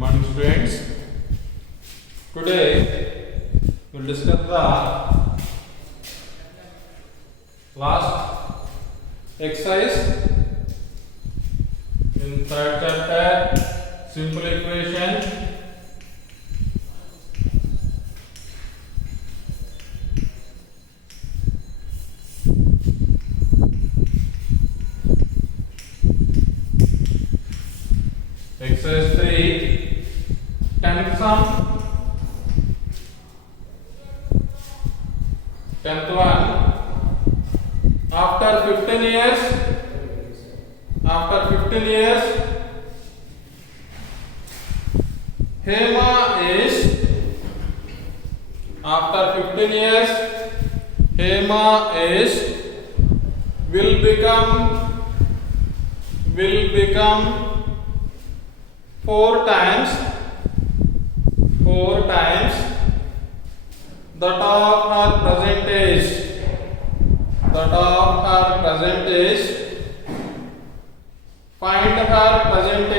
morning, students. Today we'll discuss the last exercise in third chapter, simple equation. Exercise 3, 10th sum, 10th one. After 15 years, Hema is, after 15 years, Hema is, will become four times that of her present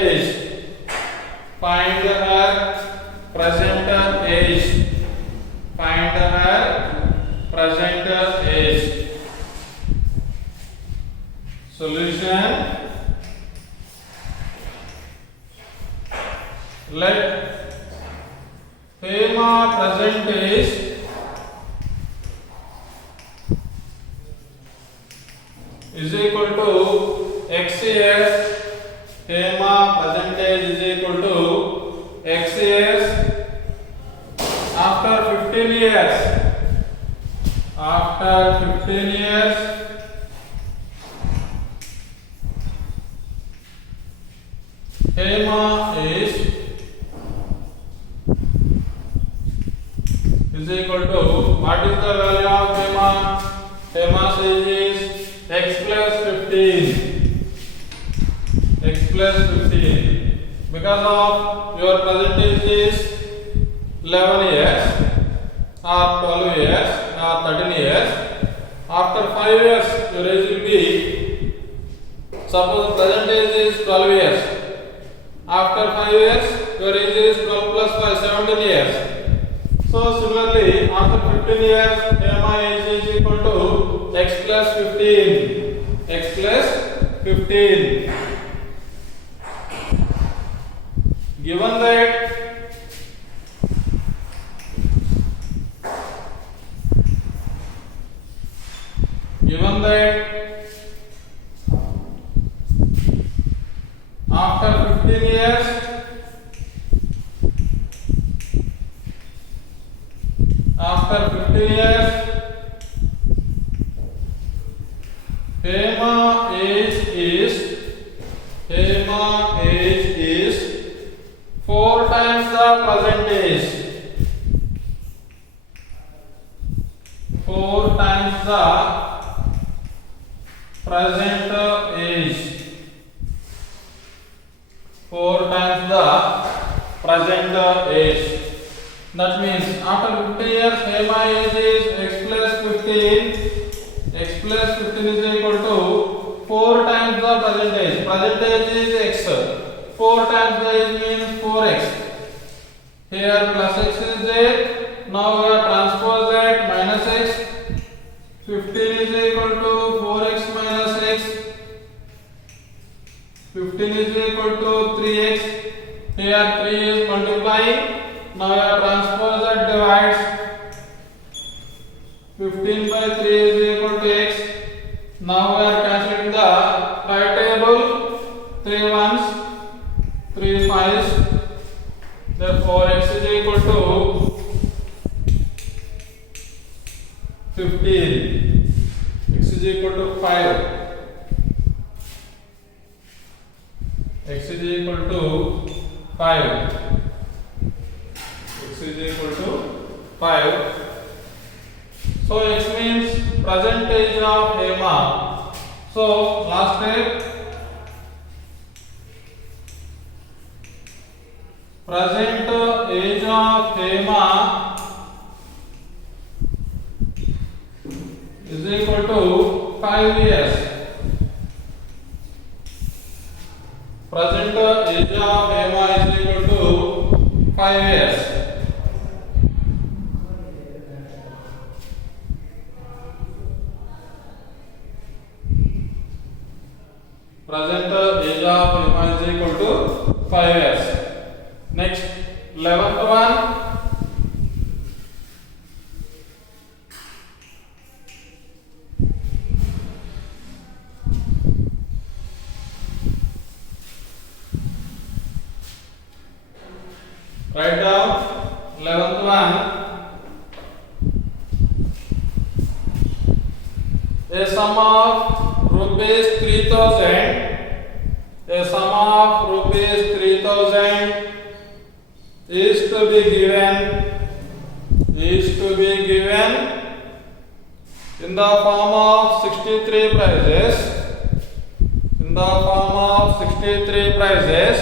age. Find her present age. Solution. Let Hema present age is equal to x years. Hema present age is equal to x years. After 15 years, Hema is equal to, what is the value of Hema? Hema's age is x plus 15. Because of your present age is 11 years or 12 years or 13 years. After 5 years your age will be, suppose present age is 12 years. After 5 years your age is 12 plus 5, 17 years. So similarly, after 15 years, Hema age is equal to x plus 15. Given that after 15 years, Hema age is 4 times the present age. 4 times the present age. 4 times the present age. That means after 15 years, Hema age is x plus 15. X plus 15 is equal to 4 times the present age. Present age is x. 4 times the age means 4x. Here plus x is there. Now we are transpose that minus x. 15 is equal to 4x minus x. 15 is equal to 3x. Here 3 is multiplying. Now we are transpose that divides. 15 by 3 is equal to x. Now we are cancelling the right table. 3 ones, 3 fives. Therefore x is equal to 15. X is equal to 5. X is equal to 5. X is equal to 5. So x means present age of Hema. So last step, present age of Hema is equal to 5 years. Present age of Hema is equal to 5 years. Present age of Hema is equal to 5 years. Next, 11th one. Write down 11th one. A sum of rupees 3,000. A sum of rupees 3,000 is to be given in the form of 63 prizes. In the form of 63 prizes.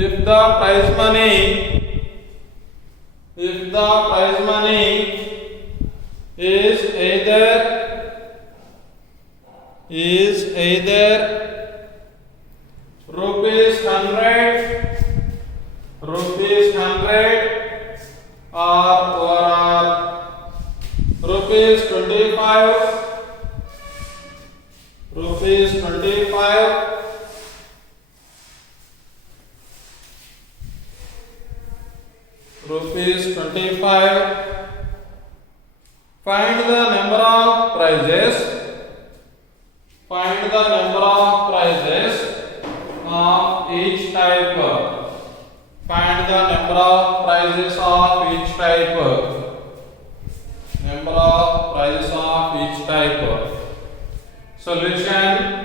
If the prize money is either rupees 100 or rupees 25 rupees 25. Find the number of prizes of each type. Find the number of prizes of each type. Solution.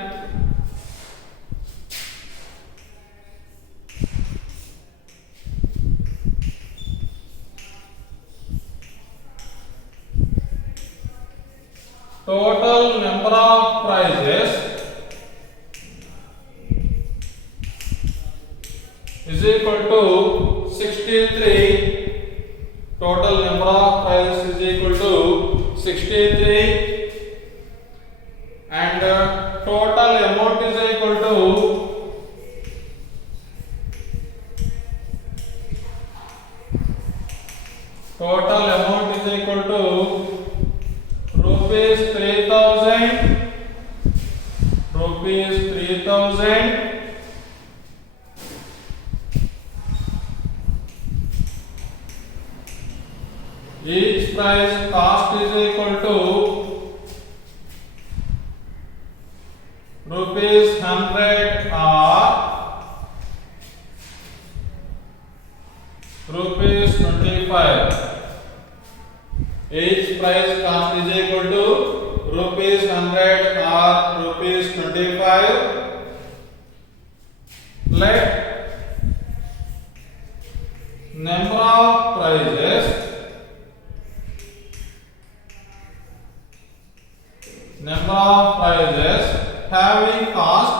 Total number of prizes is equal to 63. Total number of prizes is equal to 63, and total amount is equal to rupees 3,000. Each prize cost is equal to rupees 100 or rupees 25. Each price cost is equal to rupees 100 or rupees 25. Let number of prizes having cost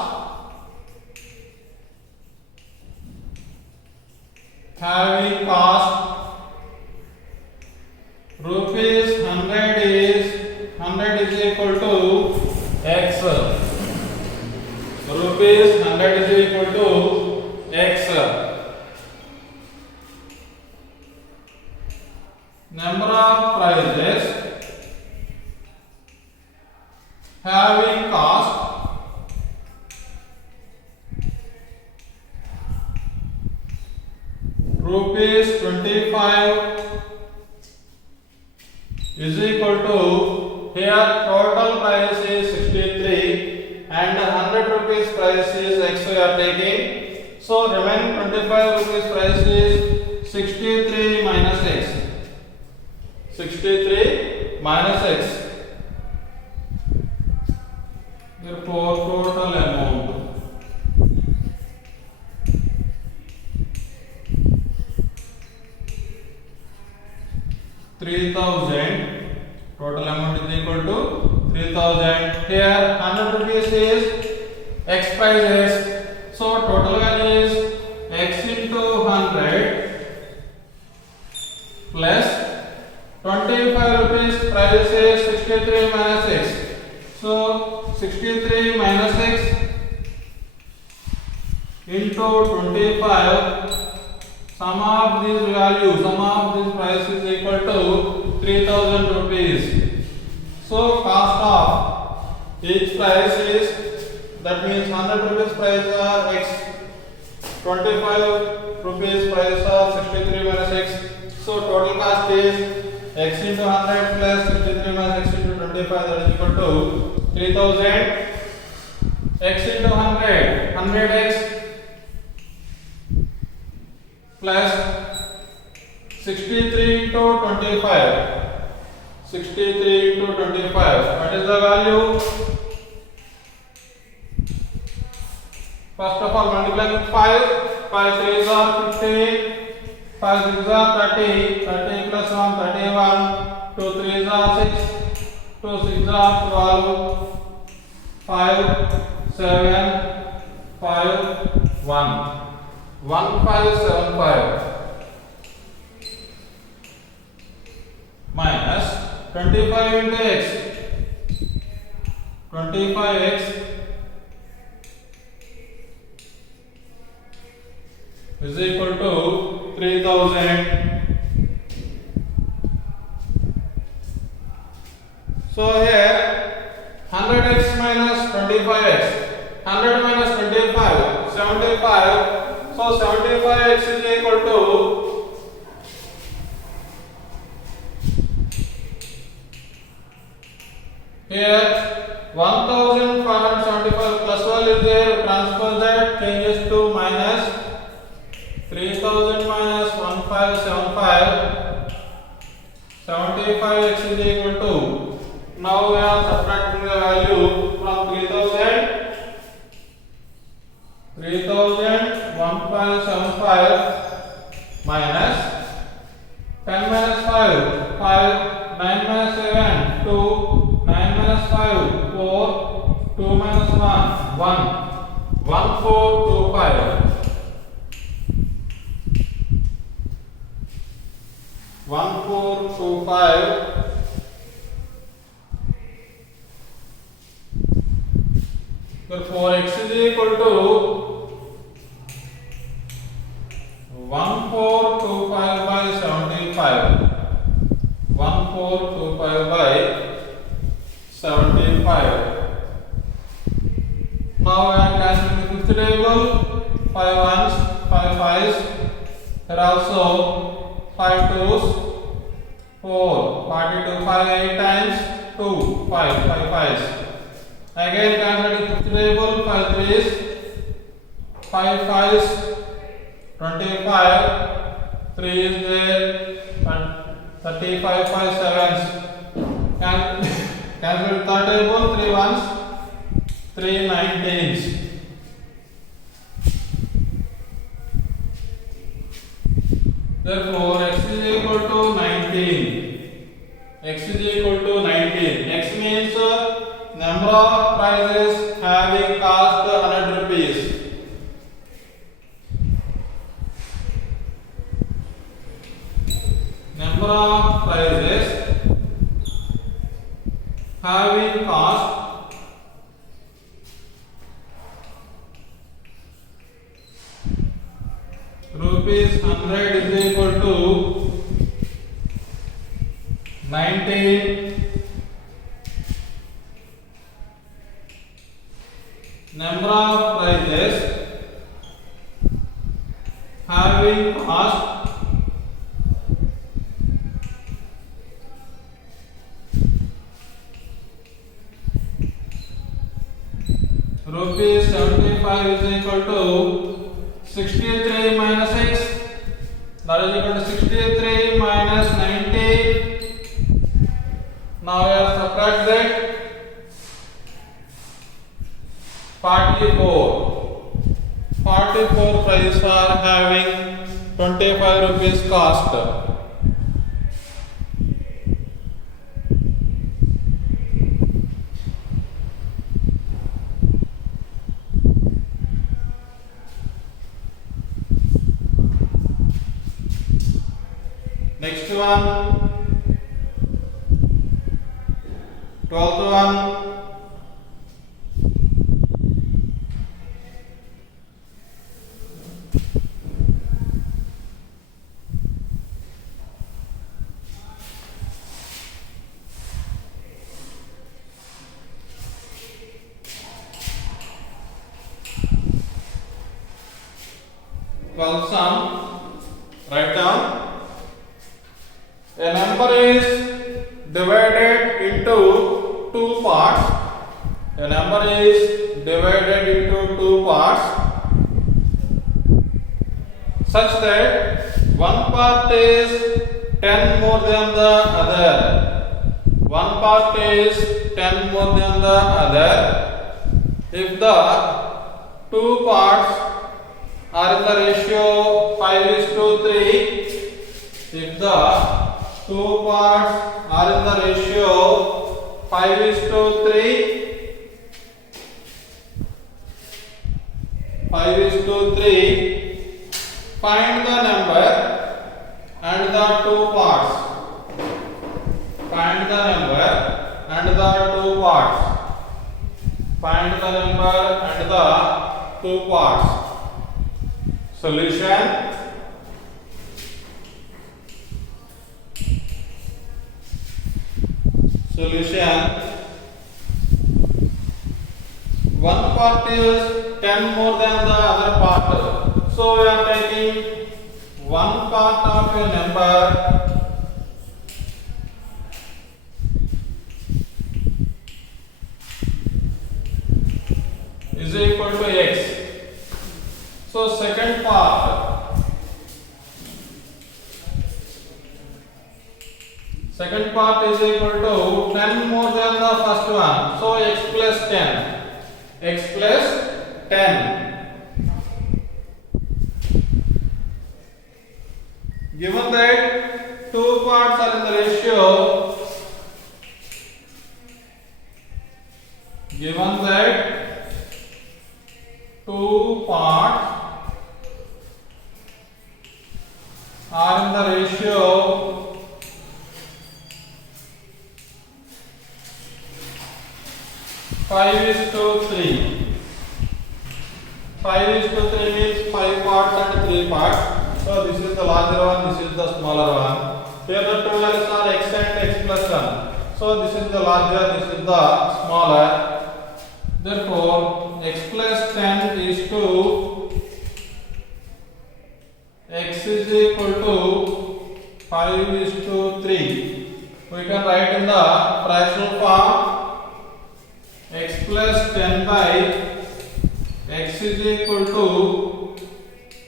rupees 100 is equal to X. Rupees 100 is equal to X. Number of prizes having cost rupees 25 is equal to, here total price is 63 and 100 rupees price is X we are taking. So remaining 25 rupees price is 63 minus X. 63 minus X. Therefore total amount total amount is equal to 3,000. Here 100 rupees is X prices. So total value is X into 100 plus 25 rupees price is 63 minus X. So 63 minus X into 25. Sum of this value, sum of this price is equal to 3000 rupees. So cost of each price is, that means 100 rupees price are x, 25 rupees price are 63 minus x. So total cost is x into 100 plus 63 minus x into 25, that is equal to 3000. X into 100, 100x plus 63 into 25, 63 into 25, what is the value? First of all, multiply with 5, 5 3s are 15, 5 6s are 30, 30 plus 1, 31, 2 3s are 6, 2 6s are 12, 5 7 5 1 1575 minus 25 into x, 25x is equal to 3000. So here 100x minus 25x, 100 minus 25, 75. So 75x is equal to here 1575 plus 1 is there, transfer that, changes to minus 3000 minus 1575, 75x is equal to, now we are subtracting the value from 3000, 1575 minus 10 minus 5, 5, 9 minus 7, 2, 9 minus 5, 4, 2 minus 1, 1, 1425. 1425. Therefore, x is equal to 1425 by 75. 1425 by 75. Now I am cancelling the fifth table. 5 ones, 5 fives. Here also 5 twos, 4. 42, 5 8 times 2, 5, 5 fives. Again cancel the fifth table. 5 threes, 5 fives, 25. 3 is there, and 35, 5 sevens. Cancel the third table. 3 ones, 3 19s. Therefore, x is equal to 19. X is equal to 19. X means number of prices having cost 100 rupees. Number of prices having cost rupees 100 is equal to 19. Number of prices having cost rupees 75 is equal to 63 minus x, that is equal to 63 minus 90. Now we have subtract that. 44. 44 prices are having 25 rupees cost. Next one, 12th one. 12 sum. Write down. A number is divided into two parts. A number is divided into two parts such that one part is 10 more than the other. One part is 10 more than the other. If the two parts are in the ratio 5:3, if the two parts are in the ratio 5:3, 5:3, find the number and the two parts. Find the number and the two parts. Find the number and the two parts. Solution. Solution. One part is 10 more than the other part. So we are taking one part of a number is equal to x. So second part is equal to 10 more than the first one. So x plus 10. X plus 10. Given that two parts are in the ratio, given that two parts are in the ratio 5:3. 5:3 means 5 parts and 3 parts. So this is the larger one, this is the smaller one. Here the two values are x and x plus 1. So this is the larger, this is the smaller. Therefore, x plus 10 is to x is equal to 5:3. We can write in the fractional form x plus 10 by x is equal to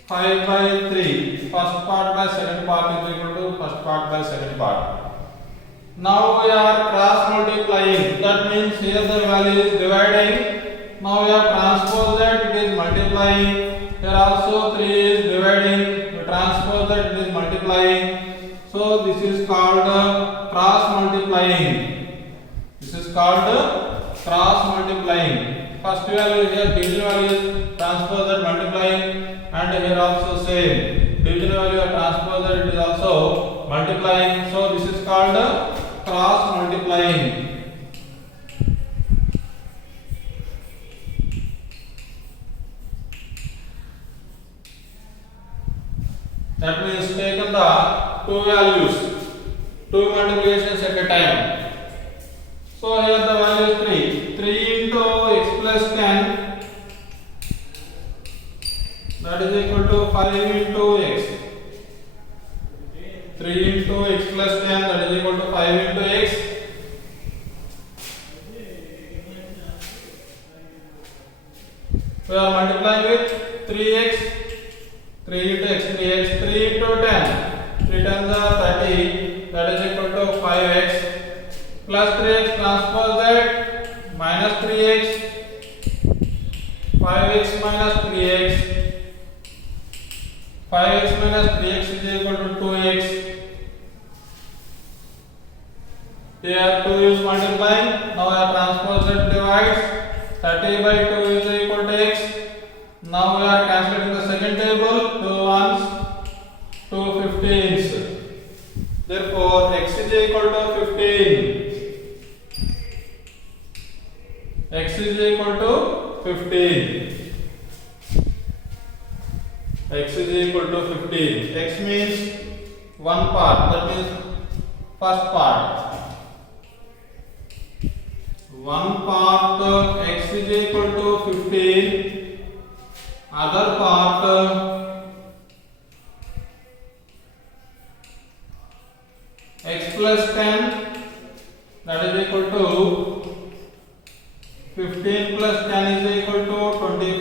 5/3. First part by second part is equal to first part by second part. Now we are cross multiplying. That means here the value is dividing. Now we are transpose that it is multiplying. Here also 3 is dividing. We transpose that it is multiplying. So this is called cross multiplying. This is called cross multiplying. First value here division value is transpose that multiplying. And here also same division value of transpose that it is also multiplying. So this is called cross multiplying. That means taken the two values, two multiplications at a time. So here the value is 3. 3 into x plus 10. That is equal to 5 into x. 3 into x plus 10, that is equal to 5 into x. We are multiplying with 3x. 3 into x, 3x. 3 into 10. 3 tens are 30. That is equal to 5x. Plus 3x transpose that. Minus 3x. 5x minus 3x. 5x minus 3x is equal to 2x. Here 2 is multiplying. Now I transpose it divides. 30 by 2 is equal to x. Now we are calculating the second table. 2 ones, 2 15s. Therefore x is equal to 15. X is equal to 15. X is equal to 15. X means one part, that means first part. One part x is equal to 15. Other part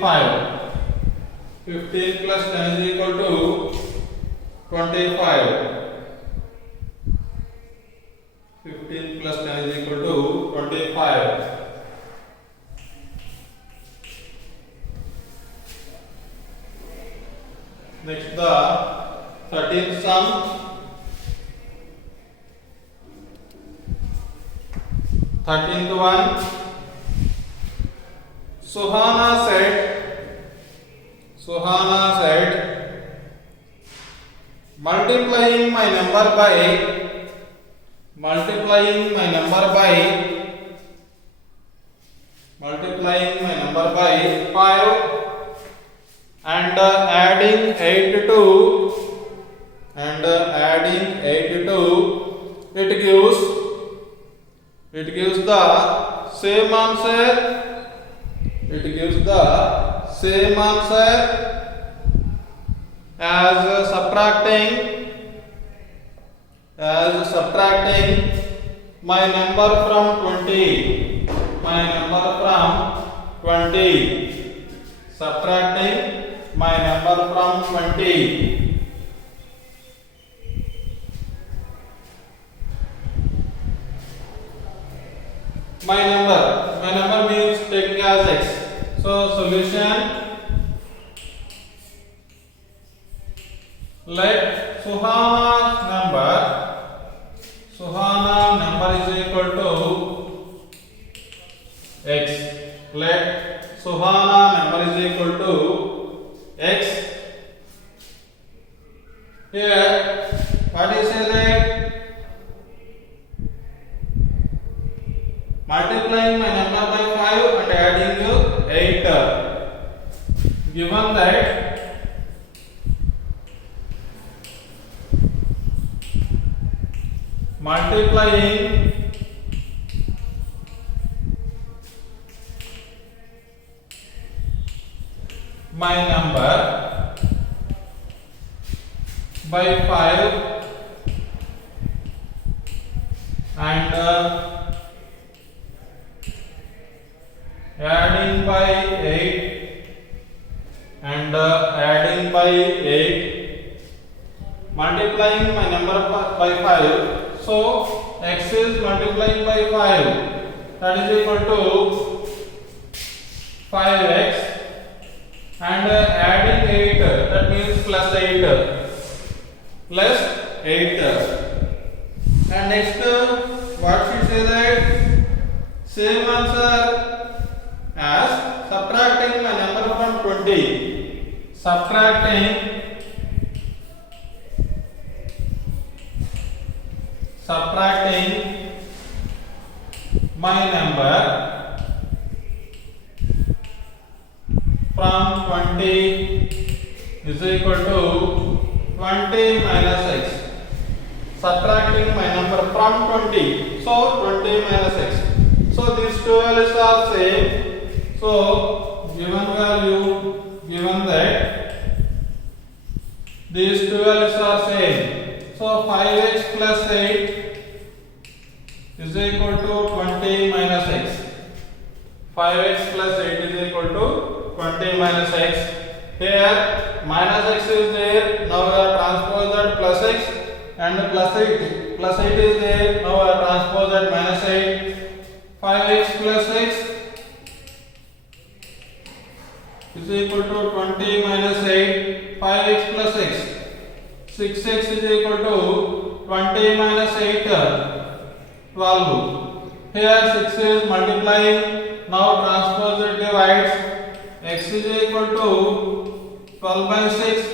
25. 15 plus 10 is equal to 25. 15 plus 10 is equal to 25. Next, the 13th sum. 13th one. Suhana said, multiplying my number by 5 and adding 8 to it gives the same answer. As subtracting my number from 20. Subtracting my number from 20. My number means taking as x. So solution, let Suhana number is equal to x. Let Suhana number is equal to x. Here, what is it? Multiplying my number by 5 and adding 8. Given that multiplying my number by 5 and adding by 8, multiplying my number by 5. So x is multiplying by 5, that is equal to 5x, and adding 8, that means plus 8. And next, what she say that same answer as subtracting my number from 20. Subtracting my number from 20 is equal to 20 minus x. Subtracting my number from 20, so 20 minus x. So these two values are same. So given value, given that these two values are same. So 5x plus 8 is equal to 20 minus x. 5x plus 8 is equal to 20 minus x. Here minus x is there. Now we are transpose that plus x, and plus 8 is there. Now we are transpose that minus 8. 5x plus x is equal to 20 minus 8. 5x plus x. 6x is equal to 20 minus 8. 12. Here 6 is multiplying. Now transpose it divides. X is equal to 12 by 6.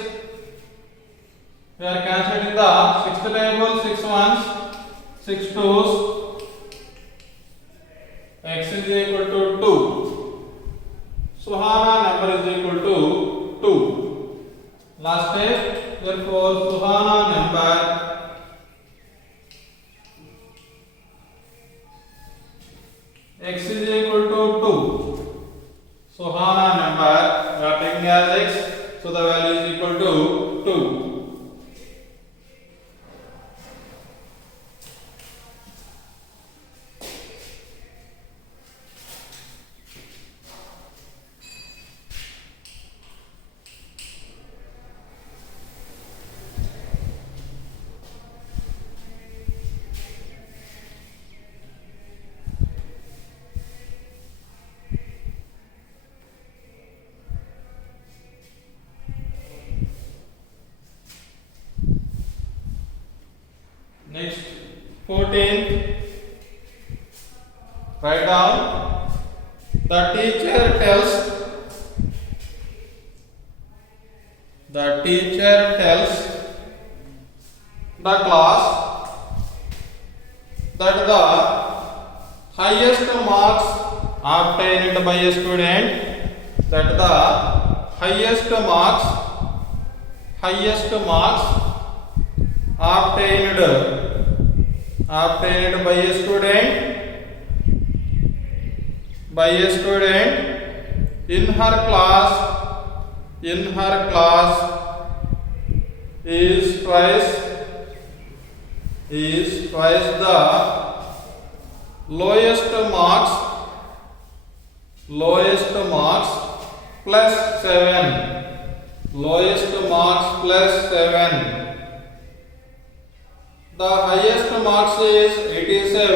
We are cancelling the 6th table. 6 ones, 6 twos. X is equal to 2. Suhana number is equal to 2. Last step. Therefore, Suhana number x is equal to 2. Suhana number we are taking as x, so the value is equal to 2. 15th. Write down. The teacher tells the class that the highest marks obtained by a student, that the highest marks obtained by a student in her class is twice the lowest marks plus 7. The highest marks is 87.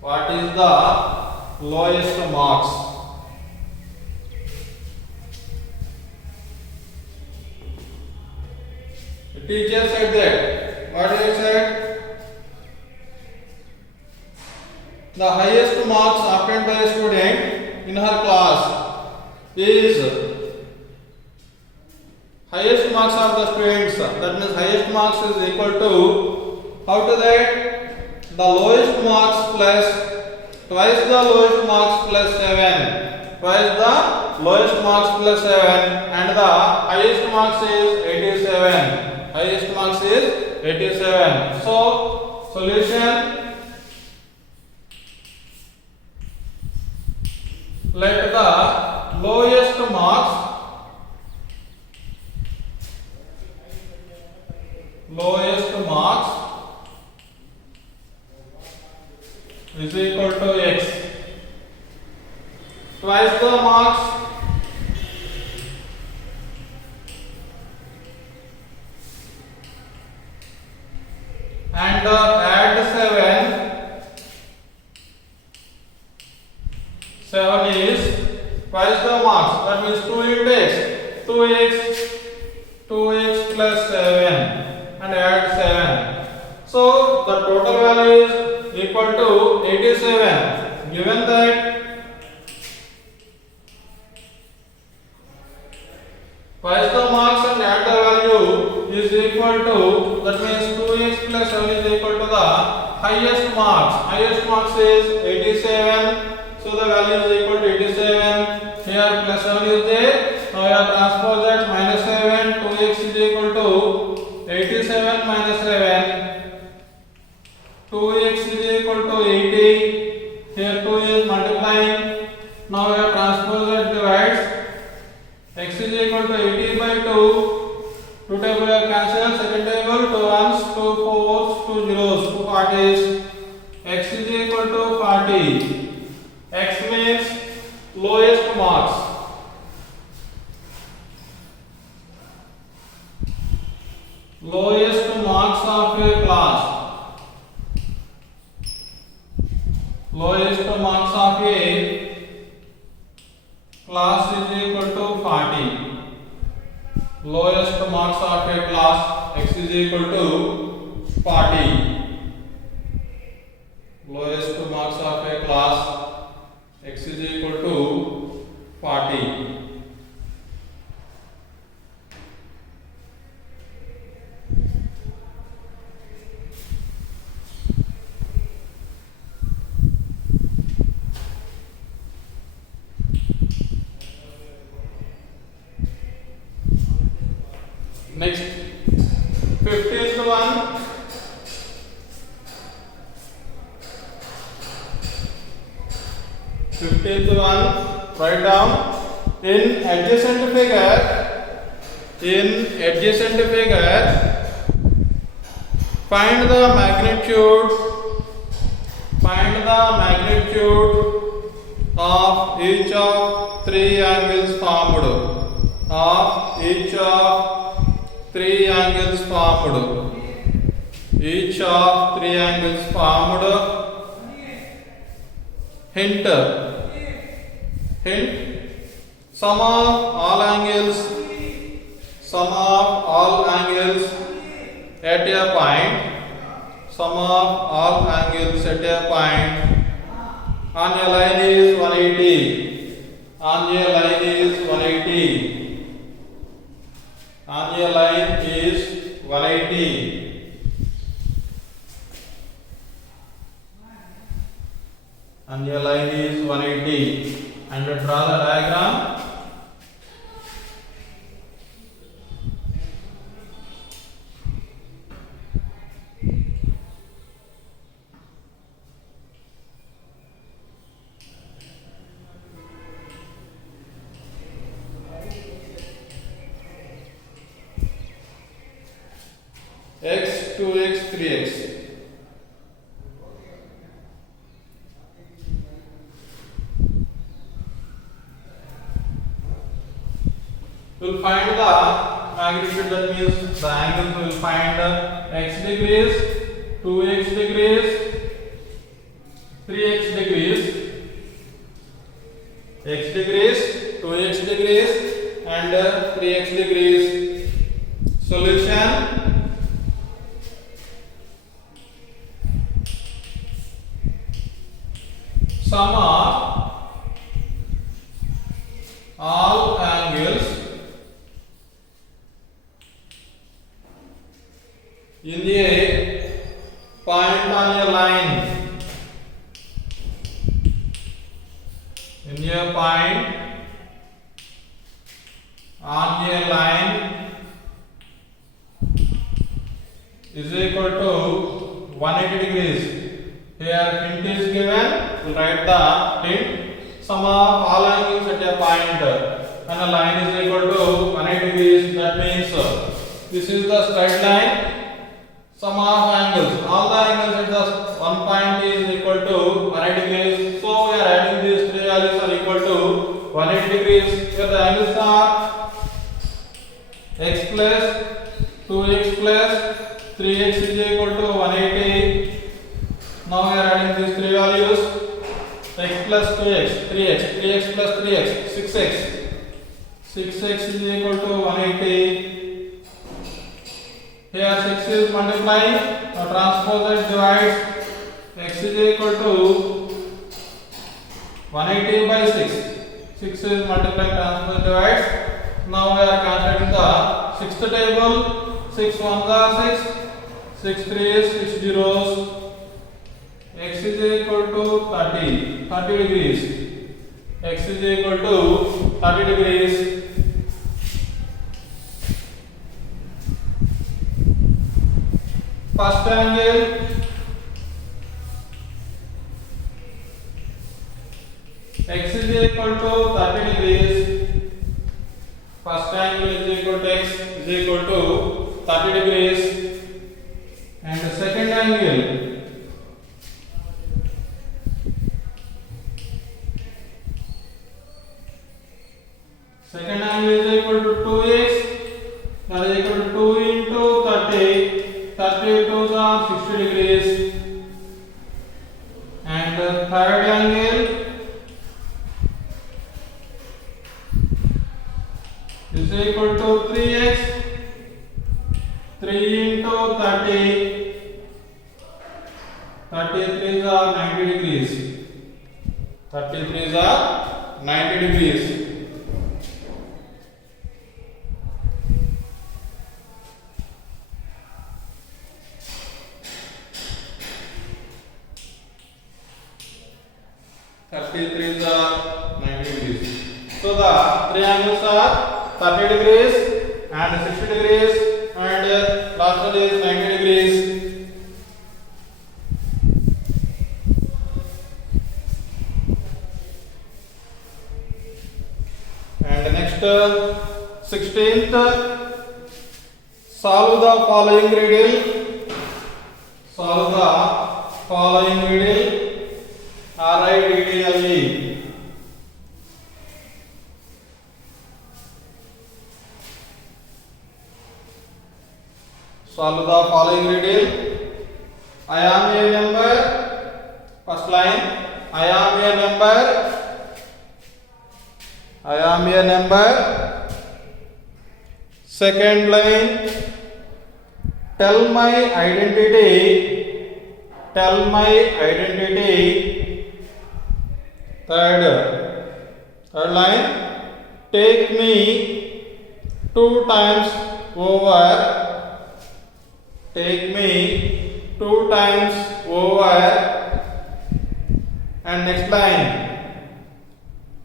What is the lowest marks? The teacher said that. What he said? The highest marks obtained by a student in her class is highest marks of the students. That means highest marks is equal to, how to that? The lowest marks plus twice the lowest marks plus 7. And the highest marks is 87. So solution: let the lowest marks is equal to x. Twice the marks and add 7 is twice the marks. That means 2 into x. 2x plus 7 and add 7. So the total value is equal to 87. Given that twice the marks and add the value is equal to, that means 2x plus 7 is equal to the highest marks. Highest marks is 87. So the value is equal to 87. Here plus 7 is there. Now you have transpose that minus 7. 2x is equal to 87 minus 7. 2x is equal to 80. Here 2 is multiplying. Now you have transpose that divides. X is equal to 80 by 2. 2 table are cancelled. Second table 2 ones, 2 fours, 2 zeros, 2 40s. X is equal to 40. X means lowest marks. Lowest marks of a class. Lowest marks of a class is equal to 40. Lowest marks of a class, x is equal to 40. Lowest marks of a class, x is equal to 40. Next, 15th one. Write down. In adjacent figure, find the magnitude of each of three angles formed. each of three angles formed. Hint. Sum of all angles at a point. Sum of all angles at a point on a line is 180. On a line is 180. On a line is 180. On a line is 180. And draw the diagram. X, 2x, 3x. We'll find the magnitude, that means the angles will find x degrees, 2x degrees, 3x degrees, x degrees, 2x degrees and 3x degrees. Solution. Sum of all angles in a point on a line. In a point on a line is equal to 180 degrees. Here hint is given. We'll write the hint. Sum of all angles at a point and a line is equal to 180 degrees. That means this is the straight line. Sum of angles, all the angles at the one point is equal to 180 degrees. So we are adding these three values are equal to 180 degrees. Here the angles are x plus 2x plus 3x is equal to 180. Now we are adding these three values. X plus 2x, 3x, 3x plus 3x, 6x. 6x is equal to 180. Here 6 is multiplying, now transpose it divides. X is equal to 180 by 6. 6 is multiplying, transpose divides. Now we are calculating the sixth table. 6 ones are 6, 6 3s, 6 zeros. X is equal to 30 degrees. X is equal to 30 degrees. First angle x is equal to 30 degrees. First angle is equal to x is equal to 30 degrees. And the second angle is equal to 2x, that is equal to 2 into 30. 30 2s are 60 degrees. And the third angle is equal to 3x. 3 into 30. 33s are 90 degrees. 33s are 90 degrees. So the three angles are 30 degrees and 60 degrees and last one is 90 degrees. And next 16th, solve the following riddle. Solve the following riddle. RIDDLE. Solve the following riddle. I am a number. First line, I am a number. I am a number. Second line, tell my identity. Tell my identity. Third line, take me 2 times over. Take me 2 times over. And next line,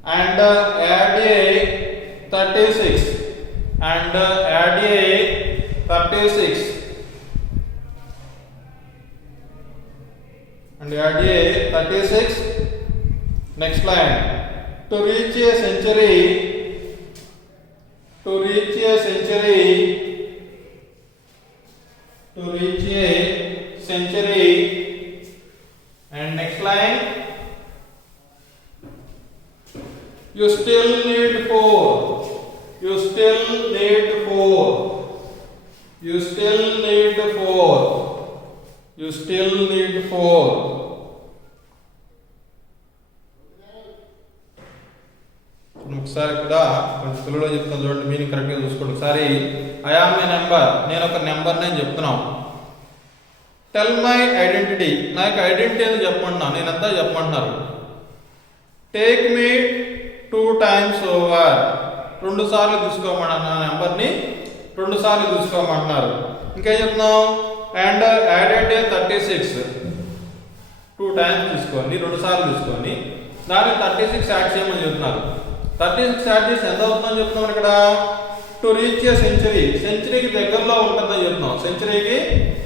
and add a 36. And add a 36. And add a 36. Next line, to reach a century. To reach a century. To reach a century. And next line, you still need 4. You still need 4. You still need 4. You still need 4. ఒకసారి ఇక్కడ కొంచెం తెలుగులో చెప్తాను చూడండి, meaning కరెక్ట్గా చూసుకోండి ఒకసారి. I am A number, నేను ఒక నెంబర్ నేను చెప్తున్నాం. టెల్ మై ఐడెంటిటీ, నాకు ఐడెంటిటీ అని చెప్పమంటున్నా, నేనంతా చెప్పమంటున్నారు. టేక్ మీ 2 times ఓవర్, 2 సార్లు తీసుకోమన్నారు, నా నెంబర్ని 2 సార్లు తీసుకోమంటున్నారు. ఇంకేం చెప్తున్నాం, అండ్ యాడెడ్ 36, 2 times తీసుకొని 2 సార్లు తీసుకొని దానికి 36 యాడ్ చేయమని చెప్తున్నారు. 36 యాడ్ చేసి ఎంత అవుతుందని చెప్తున్నాం ఇక్కడ, టు రీచ్ ఏ సెంచరీ, సెంచరీకి దగ్గరలో ఉంటుందని చెప్తున్నాం, సెంచరీకి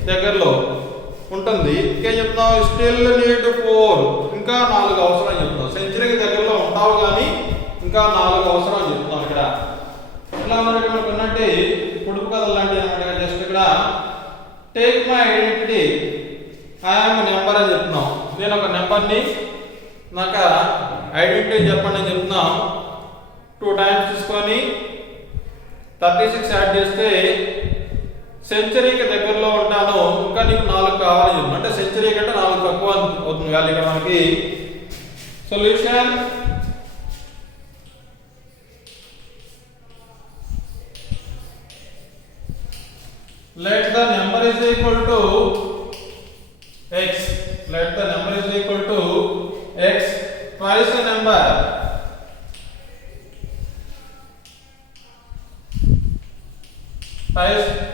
దగ్గరలో ఉంటుంది. ఇంకేం చెప్తున్నాం, స్టిల్ నీడ్ 4, ఇంకా 4 అవసరం అని చెప్తున్నాం. సెంచరీకి దగ్గరలో ఉంటావు కానీ ఇంకా 4 అవసరం అని చెప్తున్నాం. ఇక్కడ ఎట్లా మనకి మనకు ఉన్నట్టే పొడుపు కథలు లాంటివి అనమాట. జస్ట్ ఇక్కడ take my identity, I'm number అని చెప్తున్నాం. నేను ఒక నెంబర్ని, నాకు ఐడెంటిటీ చెప్పండి అని చెప్తున్నాం. 2 times తీసుకొని 36 యాడ్ చేస్తే సెంచరీకి దగ్గరలో ఉంటాను, ఇంకా నీకు 4 కావాలని చెప్తున్నాను. అంటే సెంచరీ కంటే 4 తక్కువ అవుతుంది వాల్యూ ఇక్కడ మనకి. Solution, let the number is equal to x. Let the number is equal to x twice the number.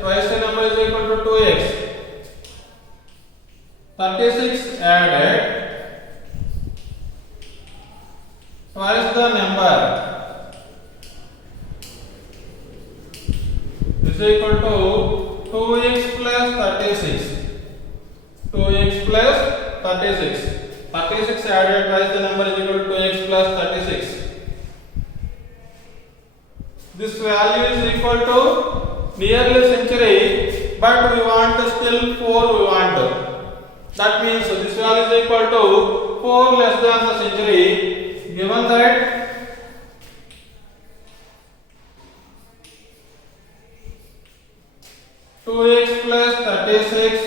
Twice the number is equal to 2x. 36 added twice the number is equal to 2x plus 36. 2x plus 36. 36 added twice the number is equal to 2x plus 36. This value is equal to nearly century, but we want still 4 we want. That means this value is equal to 4 less than the century. Given that two x plus 36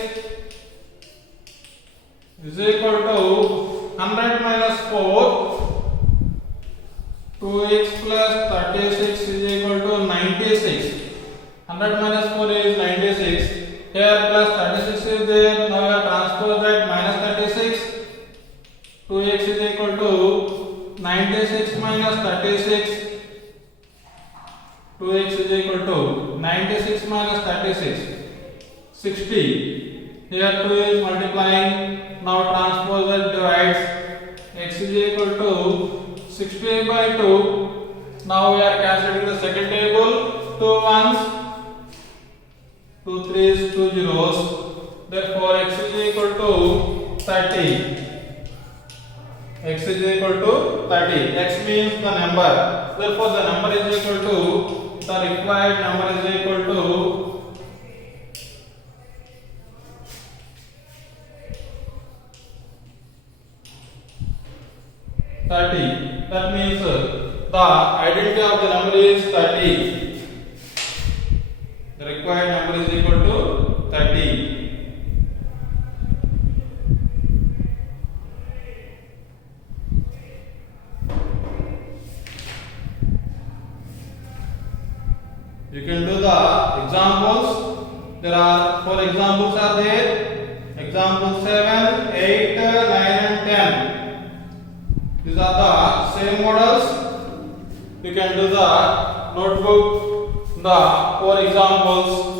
is equal to 100 minus 4. 2x plus 36 is equal to 96. 100 minus 4 is 96. Here plus 36 is there. Now we have transposed that minus 36. 2x is equal to 96 minus 36. 2x is equal to 96 minus 36. 60. Here 2 is multiplying. Now transpose that divides. X is equal to 60 by 2. Now we are calculating the second table. 2 ones, 2 threes, 2 zeros. Therefore x is equal to 30. X is equal to 30. X means the number. Therefore the number is equal to, the required number is equal to 30. That means the identity of the number is 30. The required number is equal to 30. You can do the examples. There are 4 examples are there. Example 7, 8, 9 and 10. These are the same models. You can do the notebook, the 4 examples.